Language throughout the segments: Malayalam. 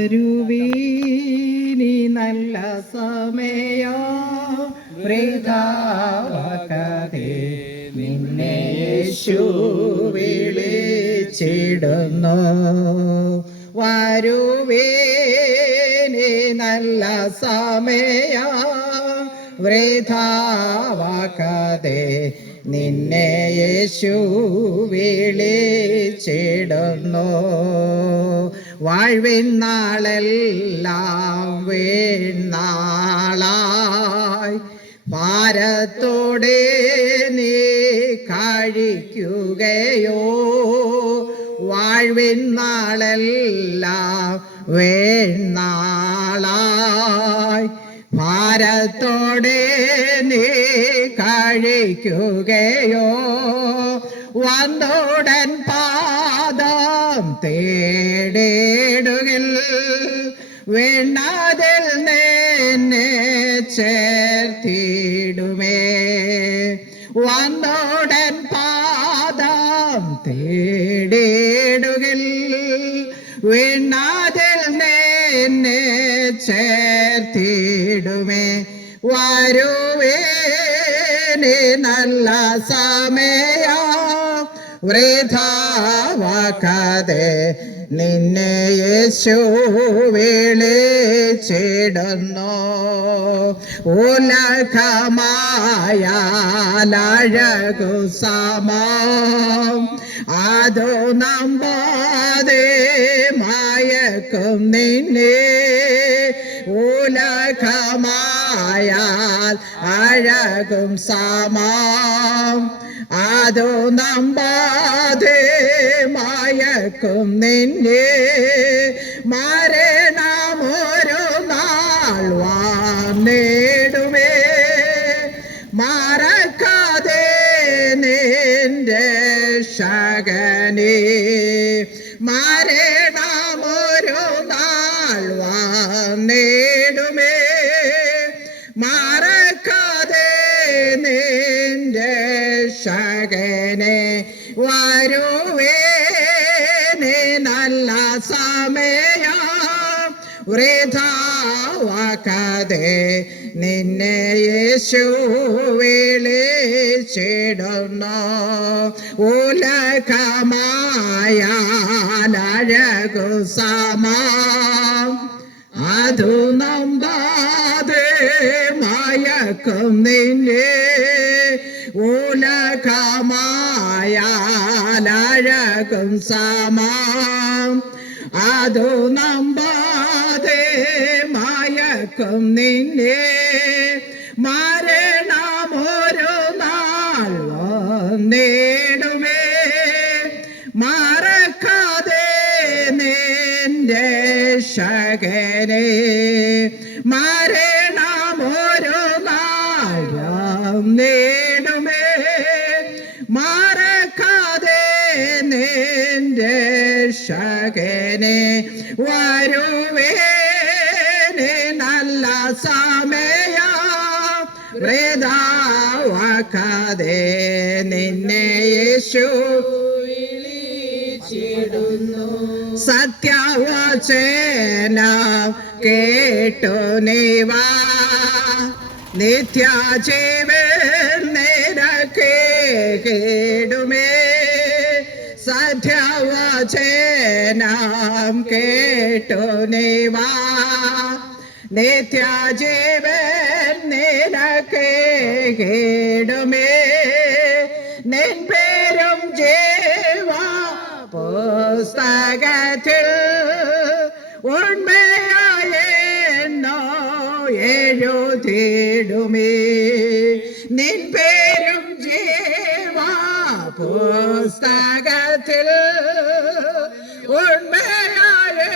വരുവീനി നല്ല സമയ. വൃഥാവാക്കാതെ നിന്നെ യേശു വിളിച്ചിടുന്നു. വരുവീനി നല്ല സമയ. വൃഥാവാക്കാതെ നിന്നെ യേശു വിളിച്ചിടുന്നു. വാഴ്വിൻ നാളെല്ലാം വീണാളായി ഭാരത്തോടെ നീ കഴിക്കുകയോ? വാഴ്വിൻ നാളെല്ലാം വീണാളായി ഭാരത്തോടെ നീ കഴിക്കുകയോ? വന്നോടൻ പാദം തേടിടുകിൽ വേണ്ടാതിൽ നിന്നെ ചേർത്തിടുമേ. വന്നോടൻ പാദം തേടിടുകിൽ വേണ്ടാതിൽ നിന്നെ ചേർത്തിടുമേ. വരുവേനെ നല്ല സമയം വൃഥാവാക്കാതെ നിന്നെ യേശു വിളിച്ചിടുന്നു. ഉലകമായാലഴകു സമം. അതോ നമ്പാതെ മായക്കും നിന്നെ. ഉലകമായാൽ അഴകും സമം. അതു നമ്പാതെ മായക്കും നിന്നെ. മരണമൊരു നാൾ മാറക്കാതെ നിന്റെ ശകനെ. മരണമൊരു ശകനെ വരുവേനെ നല്ല സമയം. വൃഥാവാക്കാതെ നിന്നെ യേശു വിളിച്ചിടുന്നു. ഉലകമായാലഴകു സമാ. അതു നമ്പാതെ മയക്കും നിന്നെ ഉലകമായാലഴകും സമാം. അതു നമ്പാതെ മയക്കും നിന്നെ മരണമൊരു നാൾ നേടുമേ മറക്കാതെ നിന്റെ ശകനെ. മരണമൊരു നേടുമേ. മറക്കാതെ നിന്റെ ശകനെ വരുവേനെ. നല്ല സമയ. വൃതാവാക്കാതെ നിന്നെ യേശു വിളിച്ചിടുന്നു. സത്യവചന കേട്ടു നീവാ നിത്യജീവൻ നിനക്ക് കേടുമേ സത്യവചനം കേട്ടു നീവാ നിത്യാജീവൻ നിനക്ക് കേടുമേ നിൻ പേരും ജീവ പുസ്തകത്തിൽ. ഉണ്മയായെന്നോ എഴുതിടുമേ നിൻ പേരും ജീവ പുസ്തകത്തിൽ ഉണ്മയായെന്നോ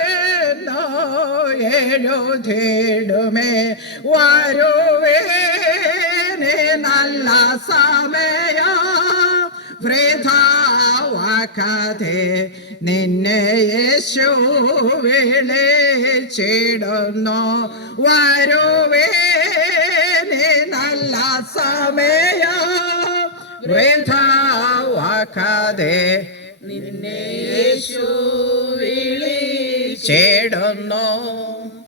എഴുതിടുമേ വരുവേനെ നല്ല സമയം. വൃഥാവാക്കാതെ നിന്നെ യേശു വിളിച്ചിടുന്നു. നല്ല സമയം വൃഥാവാക്കാതെ നിന്നെ വിളിച്ചിടുന്നു. ചേടുന്നു